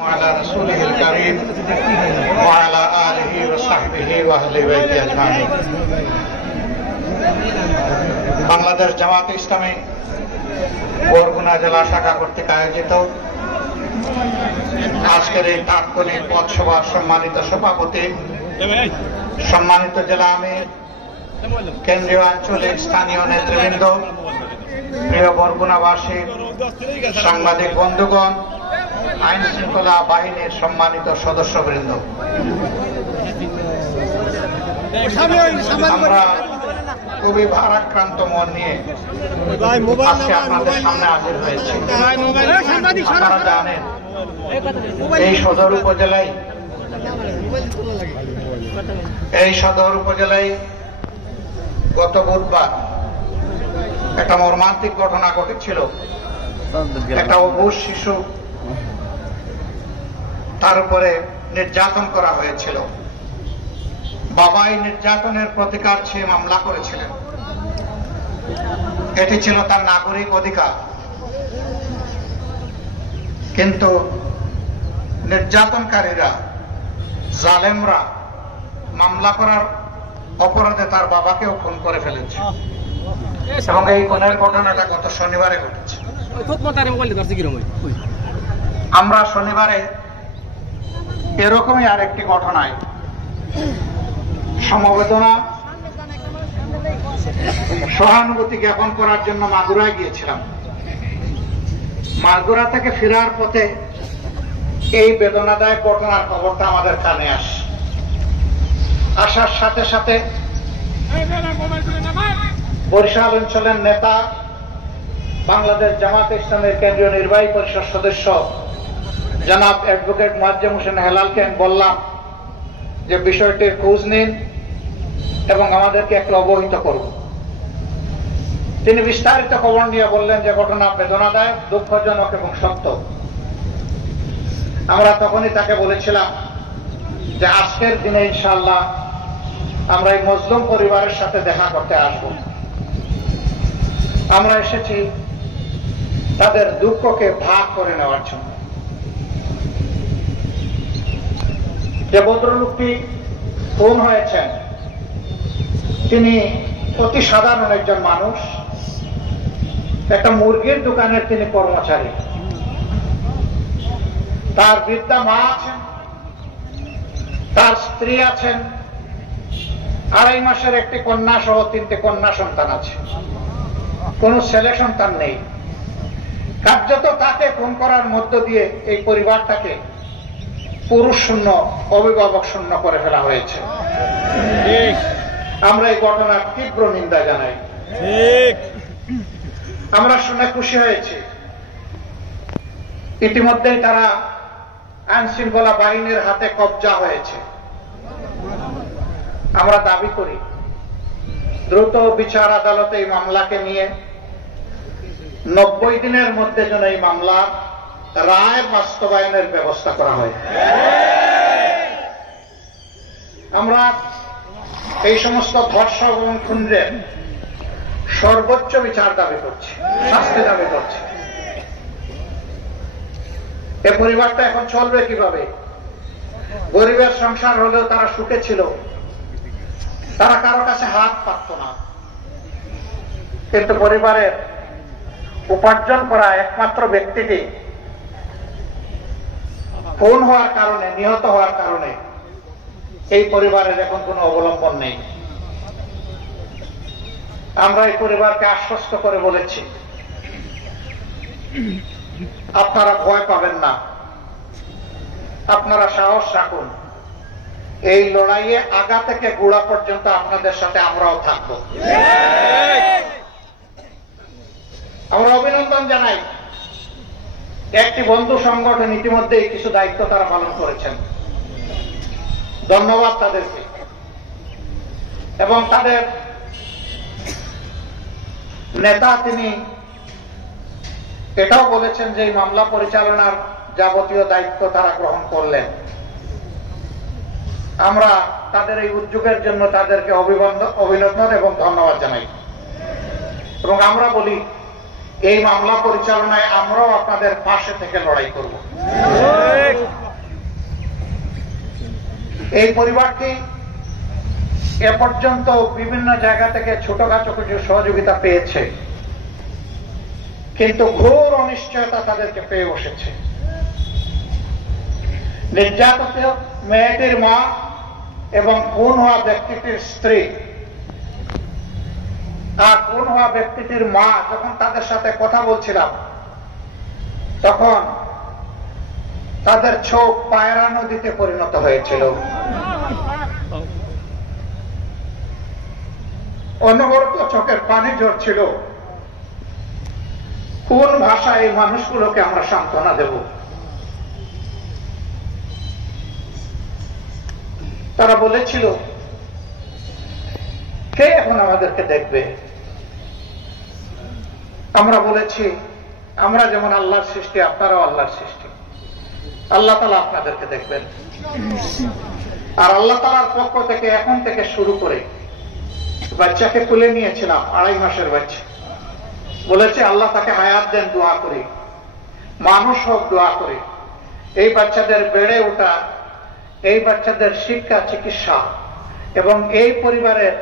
وعلى رسوله الكريم وعلى آله وصحبه وأهل بيته أجمعين। বাংলাদেশ জামাত ইসলামী বরগুনা জেলা শাখা কর্তৃক আয়োজিত আজকের এই তাৎক্ষণিক পথসভার সম্মানিত সভাপতি, সম্মানিত জেলা আমির, কেন্দ্রীয় আঞ্চলিক স্থানীয় নেতৃবৃন্দ, প্রিয় বরগুনাবাসী, সাংবাদিক বন্ধুগণ, আইন শৃঙ্খলা বাহিনীর সম্মানিত সদস্যবৃন্দ, আমরা খুবই ভারাক্রান্ত মন নিয়ে আজকে আপনাদের সামনে হাজির হয়েছি। আপনারা জানেন এই সদর উপজেলায় গত বুধবার একটা মর্মান্তিক ঘটনা ঘটেছিল। একটা অবুঝ শিশু, তার উপরে নির্যাতন করা হয়েছিল। বাবা এই নির্যাতনের প্রতিকার চেয়ে মামলা করেছিলেন। এটি ছিল তার নাগরিক অধিকার, কিন্তু নির্যাতনকারীরা, জালেমরা মামলা করার অপরাধে তার বাবাকেও খুন করে ফেলেছে এবং এই খুনের ঘটনাটা গত শনিবারে ঘটেছে। আমরা শনিবারে এরকমই আরেকটি ঘটনায় সমবেদনা সহানুভূতি জ্ঞাপন করার জন্য মাগুরায় গিয়েছিলাম। মাগুরা থেকে ফেরার পথে এই বেদনাদায়ক ঘটনার খবরটা আমাদের কানে আসার সাথে সাথে বরিশাল অঞ্চলের নেতা, বাংলাদেশ জামাত ইসলামের কেন্দ্রীয় নির্বাহী পরিষদ সদস্য জনাব অ্যাডভোকেট মুয়াজ্জেম হোসেন হেলালকে বললাম যে বিষয়টির খোঁজ নিন এবং আমাদেরকে একটু অবহিত করুন। তিনি বিস্তারিত খবর নিয়ে বললেন যে ঘটনা বেদনাদায়ক, দুঃখজনক এবং সত্য। আমরা তখনই তাকে বলেছিলাম যে আজকের দিনে ইনশাআল্লাহ আমরা এই মজলুম পরিবারের সাথে দেখা করতে আসব। আমরা এসেছি তাদের দুঃখকে ভাগ করে নেওয়ার জন্য। যে ভদ্রলোকটি খুন হয়েছেন তিনি অতি সাধারণ একজন মানুষ। একটা মুরগির দোকানের তিনি কর্মচারী। তার বৃদ্ধা মা আছেন, তার স্ত্রী আছেন, 2.5 মাসের একটি কন্যা সহ 3টে কন্যা সন্তান আছে। কোন ছেলে সন্তান নেই। কার্যত তাকে খুন করার মধ্য দিয়ে এই পরিবারটাকে পুরুষ শূন্য, অভিভাবক শূন্য করে ফেলা হয়েছে। আমরা এই ঘটনার তীব্র নিন্দা জানাই। আমরা শুনে খুশি হয়েছি ইতিমধ্যেই তারা আইন শৃঙ্খলা বাহিনীর হাতে কবজা হয়েছে। আমরা দাবি করি দ্রুত বিচার আদালতে এই মামলাকে নিয়ে 90 দিনের মধ্যে যেন এই মামলা রায় বাস্তবায়নের ব্যবস্থা করা হয়। আমরা এই সমস্ত ধর্ষক এবং খুনের সর্বোচ্চ বিচার দাবি করছি, শাস্তি দাবি করছি। এ পরিবারটা এখন চলবে কিভাবে? গরিবের সংসার হলেও তারা সুখে ছিল, তারা কারো কাছে হাত পাতত না। কিন্তু পরিবারের উপার্জন করা একমাত্র ব্যক্তিটি খুন হওয়ার কারণে, নিহত হওয়ার কারণে এই পরিবারের এখন কোনো অবলম্বন নেই। আমরা এই পরিবারকে আশ্বস্ত করে বলেছি আপনারা ভয় পাবেন না, আপনারা সাহস রাখুন। এই লড়াইয়ে আগা থেকে গোড়া পর্যন্ত আপনাদের সাথে আমরাও থাকব। আমরা অভিনন্দন জানাই একটি বন্ধু সংগঠন ইতিমধ্যেই কিছু দায়িত্ব তারা পালন করেছেন। ধন্যবাদ তাদেরকে। এবং তাদের নেতা তিনি এটাও বলেছেন যে এই মামলা পরিচালনার যাবতীয় দায়িত্ব তারা গ্রহণ করলেন। আমরা তাদের এই উদ্যোগের জন্য তাদেরকে অভিনন্দন এবং ধন্যবাদ জানাই। এবং আমরা বলি এই মামলা পরিচালনায় আমরাও আপনাদের পাশে থেকে লড়াই করব। এই পরিবারটি এ পর্যন্ত বিভিন্ন জায়গা থেকে ছোটখাটো কিছু সহযোগিতা পেয়েছে, কিন্তু ঘোর অনিশ্চয়তা তাদেরকে পেয়ে বসেছে। নির্যাতিত মেয়েটির মা এবং খুন হওয়া ব্যক্তিটির স্ত্রী আর খুন হওয়া ব্যক্তিটির মা যখন তাদের সাথে কথা বলছিলাম, তখন তাদের চোখ পায়রা নদীতে পরিণত হয়েছিল। অনবরত চোখের পানি ঝরছিল। কোন ভাষায় এই মানুষগুলোকে আমরা সান্ত্বনা দেব? তারা বলেছিল, কে এখন আমাদেরকে দেখবে? আমরা বলেছি, আমরা যেমন আল্লাহর সৃষ্টি, আপনারাও আল্লাহর সৃষ্টি। আল্লাহ তাআলা আপনাদেরকে দেখবেন। আর আল্লাহ তাআলার পক্ষ থেকে এখন থেকে শুরু করে বাচ্চাকে তুলে নিয়েছিলাম, 2.5 মাসের বাচ্চা। বলেছে আল্লাহ তাকে হায়াত দেন, দোয়া করি, মানুষ হোক দোয়া করি। এই বাচ্চাদের বেড়ে ওঠা, এই বাচ্চাদের শিক্ষা, চিকিৎসা এবং এই পরিবারের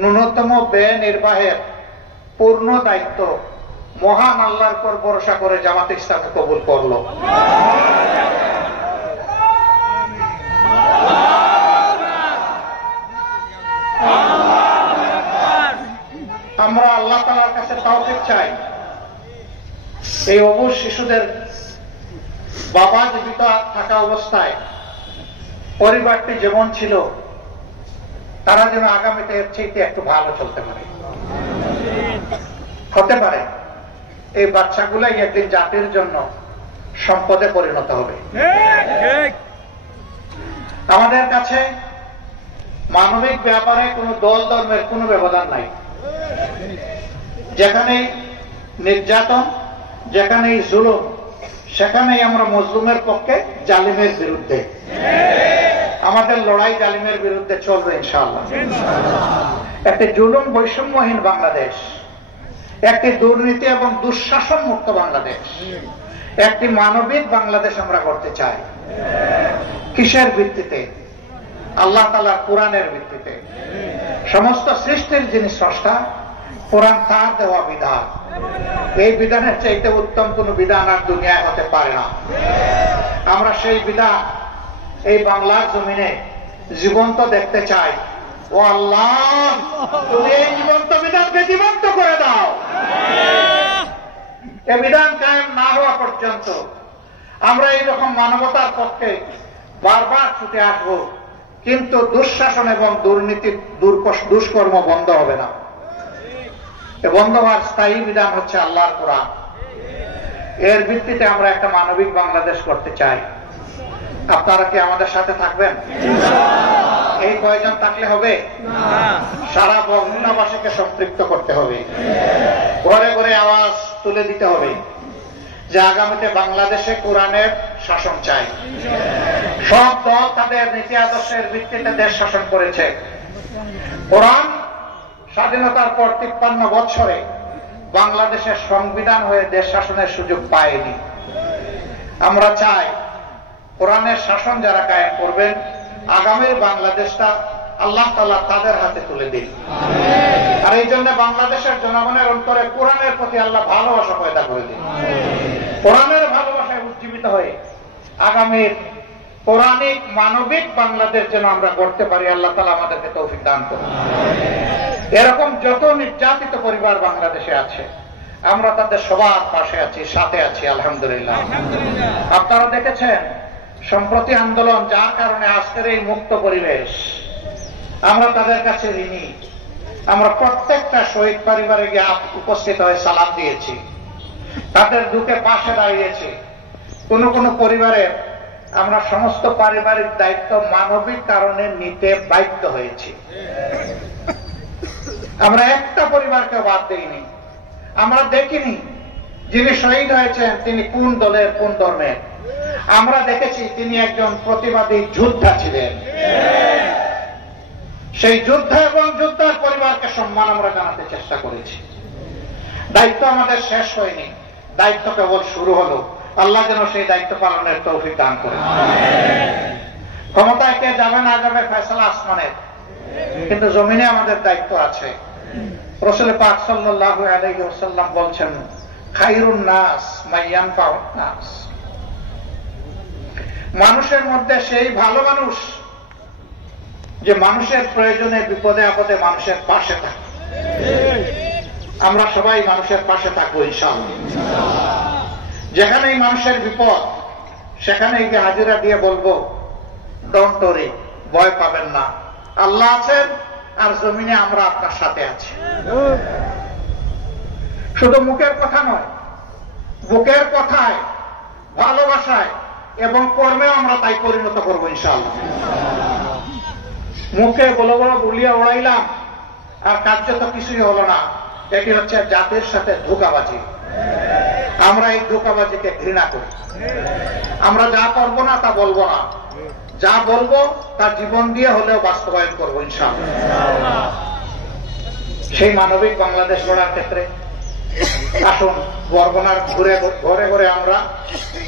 ন্যূনতম ব্যয় নির্বাহের পূর্ণ দায়িত্ব মহান আল্লাহর উপর ভরসা করে জামাতে ইসলামী কবুল করলো। আমরা আল্লাহ তাআলার কাছে তৌফিক চাই, এই অবুঝ শিশুদের বাবা জীবিত থাকা অবস্থায় পরিবারটি যেমন ছিল, তারা যেন আগামীতে এর চাইতে একটু ভালো চলতে পারে। হতে পারে এই বাচ্চাগুলাই একদিন জাতির জন্য সম্পদে পরিণত হবে। আমাদের কাছে মানবিক ব্যাপারে কোনো দল ধর্মের কোনো ব্যবধান নাই। যেখানেই নির্যাতন, যেখানেই জুলুম, সেখানেই আমরা মজলুমের পক্ষে, জালিমের বিরুদ্ধে। আমাদের লড়াই জালিমের বিরুদ্ধে চলবে ইনশাআল্লাহ। একটি জুলুম বৈষম্যহীন বাংলাদেশ, একটি দুর্নীতি এবং দুঃশাসন মুক্ত বাংলাদেশ, একটি মানবিক বাংলাদেশ আমরা করতে চাই। কিসের ভিত্তিতে? আল্লাহ তাআলার কোরআনের ভিত্তিতে। সমস্ত সৃষ্টির যিনি স্রষ্টা, কোরআন তার দেওয়া বিধান। এই বিধানের চাইতে উত্তম কোন বিধান আর দুনিয়ায় হতে পারে না। আমরা সেই বিধান এই বাংলার জমিনে জীবন্ত দেখতে চাই। ও আল্লাহ, তুমি এই জীবন্ত বিধানকে জীবন্ত করে দাও। এই বিধান কায়েম না হওয়া পর্যন্ত আমরা এইরকম মানবতার পক্ষে বারবার ছুটে আসব, কিন্তু দুঃশাসন এবং দুর্নীতির দুষ্কর্ম বন্ধ হবে না। বন্ধ হওয়ার স্থায়ী বিধান হচ্ছে আল্লাহর কোরআন। এর ভিত্তিতে আমরা একটা মানবিক বাংলাদেশ করতে চাই। আপনারা কি আমাদের সাথে থাকবেন? এই কয়জন থাকলে হবে? সারা বগুড়াবাসীকে সম্পৃক্ত করতে হবে। ঘরে ঘরে আওয়াজ তুলে দিতে হবে যে আগামীতে বাংলাদেশে কোরআনের শাসন চাই। সব দল তাদের নীতি আদর্শের ভিত্তিতে দেশ শাসন করেছে। কোরআন স্বাধীনতার পর 53 বছরে বাংলাদেশের সংবিধান হয়ে দেশ শাসনের সুযোগ পায়নি। আমরা চাই কোরআনের শাসন যারা কায়েম করবেন, আগামীর বাংলাদেশটা আল্লাহ তাআলা তাদের হাতে তুলে দিন। আর এই জন্য বাংলাদেশের জনগণের অন্তরে কোরআনের প্রতি আল্লাহ ভালোবাসা পয়দা করে দিন। কোরআনের ভালোবাসায় উজ্জীবিত হয়ে আগামীর পৌরাণিক মানবিক বাংলাদেশ যেন আমরা গড়তে পারি, আল্লাহ তাআলা আমাদেরকে তৌফিক দান করুন। এরকম যত নির্যাতিত পরিবার বাংলাদেশে আছে, আমরা তাদের সবার পাশে আছি, সাথে আছি, আলহামদুলিল্লাহ। আপনারা দেখেছেন সম্প্রতি আন্দোলন, যার কারণে আজকের এই মুক্ত পরিবেশ, আমরা তাদের কাছে ঋণী। আমরা প্রত্যেকটা শহীদ পরিবারে গিয়ে উপস্থিত হয়ে সালাম দিয়েছি, তাদের দুঃখে পাশে দাঁড়িয়েছি। কোন কোন পরিবারের আমরা সমস্ত পারিবারিক দায়িত্ব মানবিক কারণে নিতে বাধ্য হয়েছি। আমরা একটা পরিবারকে বাদ দেইনি। আমরা দেখিনি যিনি শহীদ হয়েছেন তিনি কোন দলের, কোন ধর্মের। আমরা দেখেছি তিনি একজন প্রতিবাদী যোদ্ধা ছিলেন। সেই যোদ্ধা এবং যোদ্ধার পরিবারকে সম্মান আমরা জানাতে চেষ্টা করেছি। দায়িত্ব আমাদের শেষ হয়নি, দায়িত্ব কেবল শুরু হলো। আল্লাহ যেন সেই দায়িত্ব পালনের তৌফিক দান করেন। ক্ষমতায় কে যাবে না যাবে ফয়সালা আসমানের, কিন্তু জমিনে আমাদের দায়িত্ব আছে। রাসূল পাক সাল্লাল্লাহু আলাইহি ওয়াসাল্লাম বলছেন, খায়রুন নাস মাইয়ানফাউন নাস, মানুষের মধ্যে সেই ভালো মানুষ যে মানুষের প্রয়োজনে বিপদে আপদে মানুষের পাশে থাকে। আমরা সবাই মানুষের পাশে থাকবো ইনশাআল্লাহ। যেখানেই মানুষের বিপদ সেখানেই গিয়ে হাজিরা দিয়ে বলবো, ডোন্ট ওয়ারি, ভয় পাবেন না, আল্লাহ আছেন আর জমিনে আমরা আপনার সাথে আছি। শুধু মুখের কথা নয়, বুকের কথায়, ভালোবাসায় এবং কর্মেও আমরা তাই পরিণত করবো ইনশাআল্লাহ। মুখে বলো বলো বলিয়া উড়াইলাম আর কার্যত কিছুই হলো না, এটি হচ্ছে জাতির সাথে ধোঁকাবাজি। আমরা এই ধোঁকাবাজিকে ঘৃণা করি। আমরা যা করবো না তা বলবো না, যা বলবো তা জীবন দিয়ে হলেও বাস্তবায়ন করবো ইনশাআল্লাহ। সেই মানবিক বাংলাদেশ গড়ার ক্ষেত্রে আসুন বরগুনার ঘুরে ঘরে ঘরে আমরা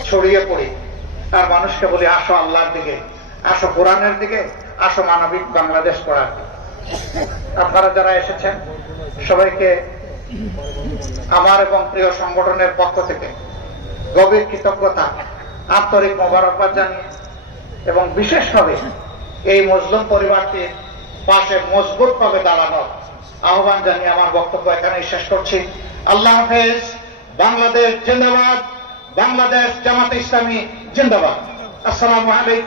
ছড়িয়ে পড়ি আর মানুষকে বলি, আসো আল্লাহর দিকে, আসো কোরআনের দিকে, আসো মানবিক বাংলাদেশ গড়ার দিকে। আপনারা যারা এসেছেন সবাইকে আমার এবং প্রিয় সংগঠনের পক্ষ থেকে গভীর কৃতজ্ঞতা, আন্তরিক মোবারকবাদ জানিয়ে এবং বিশেষভাবে এই মজলুম পরিবারটির পাশে মজবুত ভাবে দাঁড়ানোর আহ্বান জানিয়ে আমার বক্তব্য এখানেই শেষ করছি। আল্লাহ হাফেজ। বাংলাদেশ জিন্দাবাদ, বাংলাদেশ জামাতে ইসলামী জিন্দাবাদ। আসসালামু আলাইকুম।